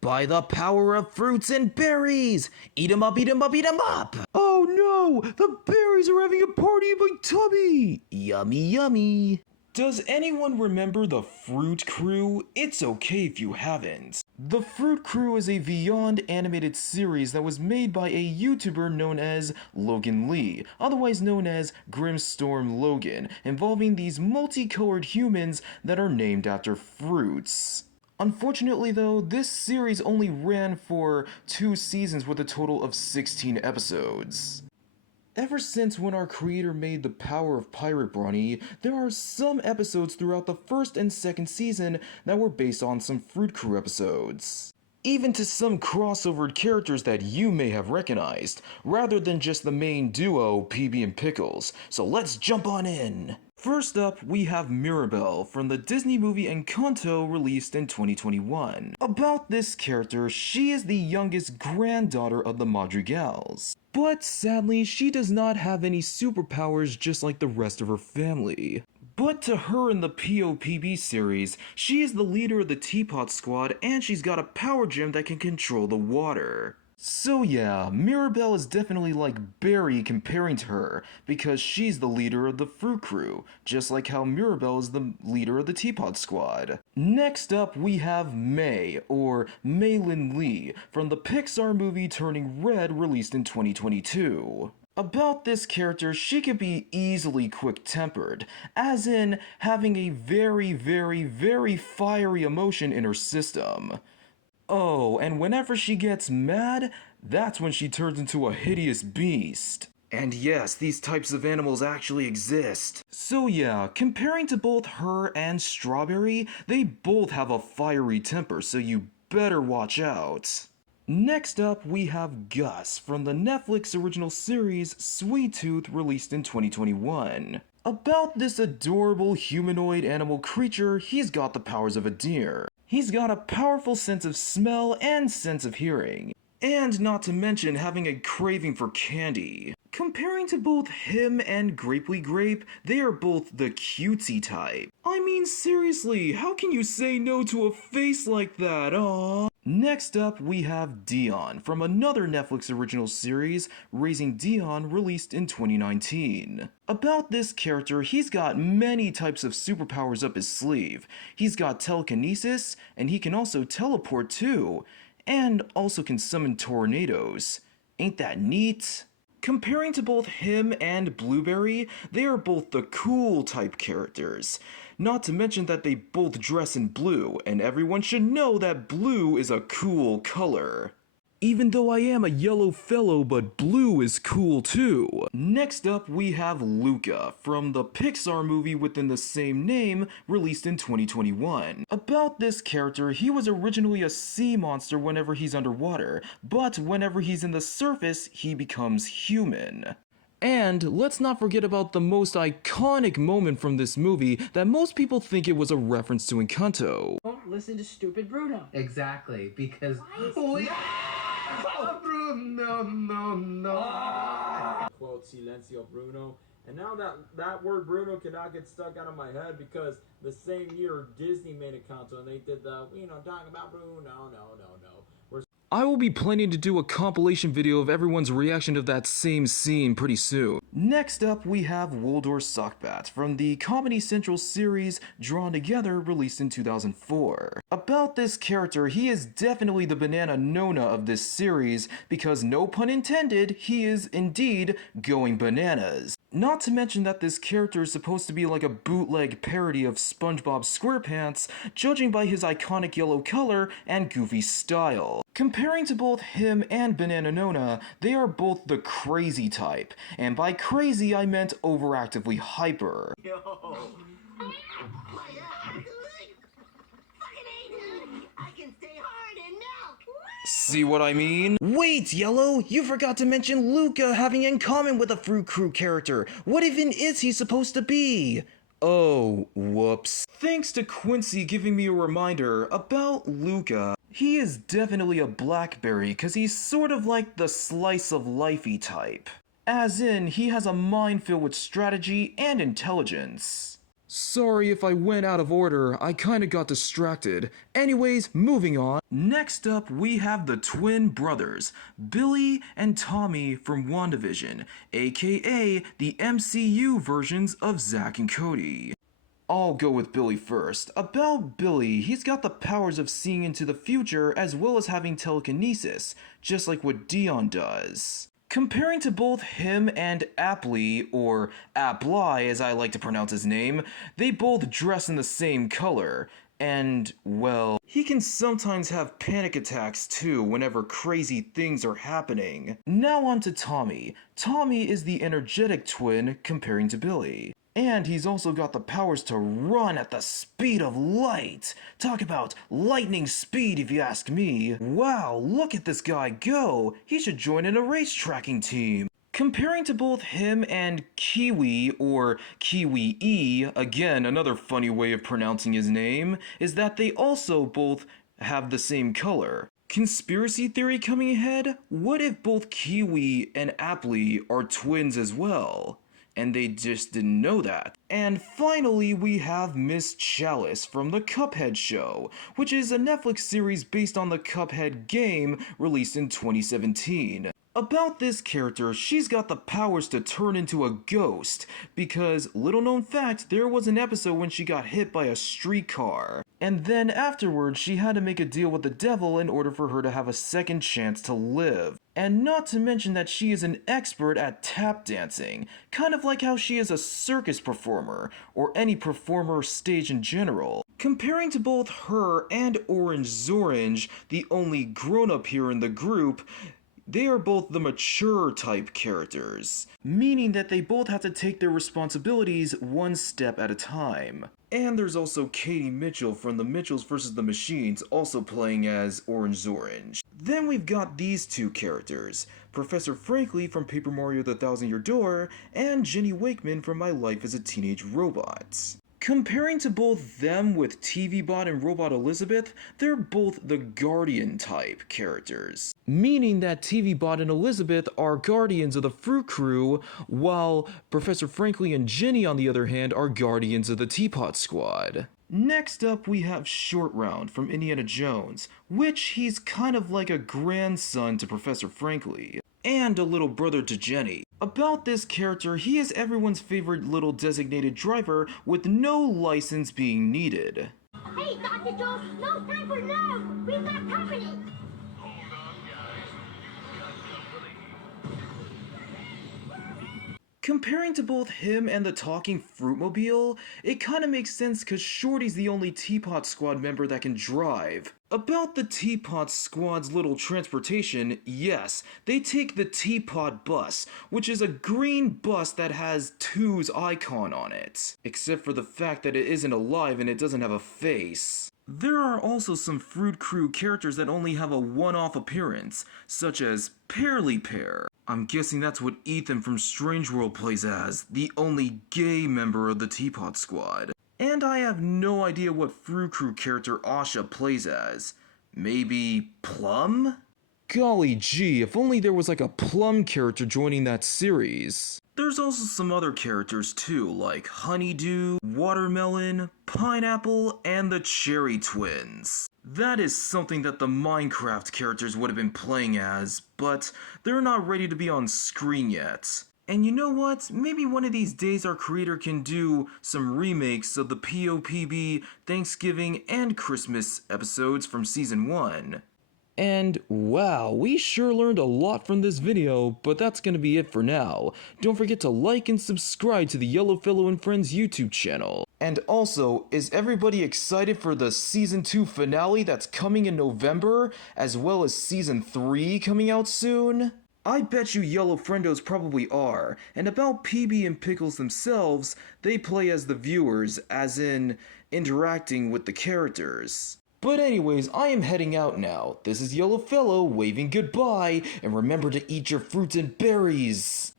By the power of fruits and berries! Eat 'em up, eat 'em up, eat 'em up! Oh no! The berries are having a party in my tummy! Yummy, yummy! Does anyone remember the Fruit Crew? It's okay if you haven't. The Fruit Crew is a Beyond animated series that was made by a YouTuber known as Logan Lee, otherwise known as Grimstorm Logan, involving these multicolored humans that are named after fruits. Unfortunately though, this series only ran for 2 seasons with a total of 16 episodes. Ever since when our creator made The Power of Pirate Brony, there are some episodes throughout the first and second season that were based on some Fruit Crew episodes. Even to some crossovered characters that you may have recognized, rather than just the main duo, PB and Pickles. So let's jump on in! First up, we have Mirabelle from the Disney movie Encanto released in 2021. About this character, she is the youngest granddaughter of the Madrigals. But sadly, she does not have any superpowers just like the rest of her family. But to her in the POPB series, she is the leader of the Teapot Squad and she's got a power gem that can control the water. So yeah, Mirabelle is definitely like Barry comparing to her, because she's the leader of the Fruit Crew, just like how Mirabelle is the leader of the Teapot Squad. Next up, we have May, or Maylin Lee, from the Pixar movie Turning Red released in 2022. About this character, she could be easily quick-tempered, as in having a very fiery emotion in her system. Oh, and whenever she gets mad, that's when she turns into a hideous beast. And yes, these types of animals actually exist. So yeah, comparing to both her and Strawberry, they both have a fiery temper, so you better watch out. Next up, we have Gus from the Netflix original series Sweet Tooth released in 2021. About this adorable humanoid animal creature, he's got the powers of a deer. He's got a powerful sense of smell and sense of hearing. And not to mention having a craving for candy. Comparing to both him and Grapely Grape, they are both the cutesy type. I mean seriously, how can you say no to a face like that, aww? Next up, we have Dion from another Netflix original series, Raising Dion, released in 2019. About this character, he's got many types of superpowers up his sleeve. He's got telekinesis, and he can also teleport too, and also can summon tornadoes. Ain't that neat? Comparing to both him and Blueberry, they are both the cool type characters. Not to mention that they both dress in blue, and everyone should know that blue is a cool color. Even though I am a yellow fellow, but blue is cool too. Next up, we have Luca from the Pixar movie within the same name, released in 2021. About this character, he was originally a sea monster whenever he's underwater, but whenever he's in the surface, he becomes human. And let's not forget about the most iconic moment from this movie that most people think it was a reference to Encanto. Don't listen to stupid Bruno. Exactly, because... Bruno, no. Quote Silencio Bruno. And now that word Bruno cannot get stuck out of my head because the same year Disney made Encanto and they did the, talking about Bruno, no. I will be planning to do a compilation video of everyone's reaction to that same scene pretty soon. Next up, we have Woldor Sockbat from the Comedy Central series Drawn Together released in 2004. About this character, he is definitely the Banana Nona of this series because, no pun intended, he is indeed going bananas. Not to mention that this character is supposed to be like a bootleg parody of SpongeBob SquarePants, judging by his iconic yellow color and goofy style. Comparing to both him and Banana Nona, they are both the crazy type, and by crazy I meant overactively hyper. See what I mean? Wait, Yellow! You forgot to mention Luca having in common with a Fruit Crew character. What even is he supposed to be? Oh, whoops. Thanks to Quincy giving me a reminder about Luca. He is definitely a Blackberry because he's sort of like the slice of lifey type. As in, he has a mind filled with strategy and intelligence. Sorry if I went out of order, I kinda got distracted. Anyways, moving on. Next up, we have the twin brothers, Billy and Tommy from WandaVision, aka the MCU versions of Zack and Cody. I'll go with Billy first. About Billy, he's got the powers of seeing into the future as well as having telekinesis, just like what Dion does. Comparing to both him and Appley, or Apply as I like to pronounce his name, they both dress in the same color. And, well, he can sometimes have panic attacks too whenever crazy things are happening. Now on to Tommy. Tommy is the energetic twin comparing to Billy. And he's also got the powers to run at the speed of light. Talk about lightning speed if you ask me. Wow, look at this guy go. He should join in a race tracking team. Comparing to both him and Kiwi, or Kiwi-E, again another funny way of pronouncing his name, is that they also both have the same color. Conspiracy theory coming ahead? What if both Kiwi and Appley are twins as well? And they just didn't know that. And finally, we have Miss Chalice from the Cuphead show, which is a Netflix series based on the Cuphead game released in 2017. About this character, she's got the powers to turn into a ghost, because, little known fact, there was an episode when she got hit by a streetcar. And then afterwards, she had to make a deal with the devil in order for her to have a second chance to live. And not to mention that she is an expert at tap dancing, kind of like how she is a circus performer, or any performer stage in general. Comparing to both her and Orange Zorange, the only grown-up here in the group, they are both the mature type characters, meaning that they both have to take their responsibilities one step at a time. And there's also Katie Mitchell from the Mitchells vs. the Machines also playing as Orange Zorange. Then we've got these two characters, Professor Frankly from Paper Mario The Thousand Year Door and Jenny Wakeman from My Life as a Teenage Robot. Comparing to both them with TV Bot and Robot Elizabeth, they're both the Guardian type characters. Meaning that TV Bot and Elizabeth are guardians of the Fruit Crew, while Professor Frankly and Jenny on the other hand are guardians of the Teapot Squad. Next up we have Short Round from Indiana Jones, which he's kind of like a grandson to Professor Frankly, and a little brother to Jenny. About this character, he is everyone's favorite little designated driver with no license being needed. Hey, Dr. Jones, no time for love! We've got company! Comparing to both him and the Talking Fruitmobile, it kinda makes sense cause Shorty's the only Teapot Squad member that can drive. About the Teapot Squad's little transportation, yes, they take the Teapot Bus, which is a green bus that has 2's icon on it. Except for the fact that it isn't alive and it doesn't have a face. There are also some Fruit Crew characters that only have a one-off appearance, such as Pearly Pear. I'm guessing that's what Ethan from Strange World plays as, the only gay member of the Teapot Squad. And I have no idea what Fruit Crew character Asha plays as. Maybe Plum? Golly gee, if only there was like a Plum character joining that series. There's also some other characters too, like Honeydew, Watermelon, Pineapple, and the Cherry Twins. That is something that the Minecraft characters would have been playing as, but they're not ready to be on screen yet. And you know what? Maybe one of these days our creator can do some remakes of the POPB, Thanksgiving, and Christmas episodes from Season 1. And wow, we sure learned a lot from this video, but that's gonna be it for now. Don't forget to like and subscribe to the Yellowfellow and Friends YouTube channel. And also, is everybody excited for the Season 2 finale that's coming in November, as well as Season 3 coming out soon? I bet you Yellow Friendos probably are, and about PB and Pickles themselves, they play as the viewers, as in interacting with the characters. But anyways, I am heading out now. This is Yellowfellow waving goodbye, and remember to eat your fruits and berries!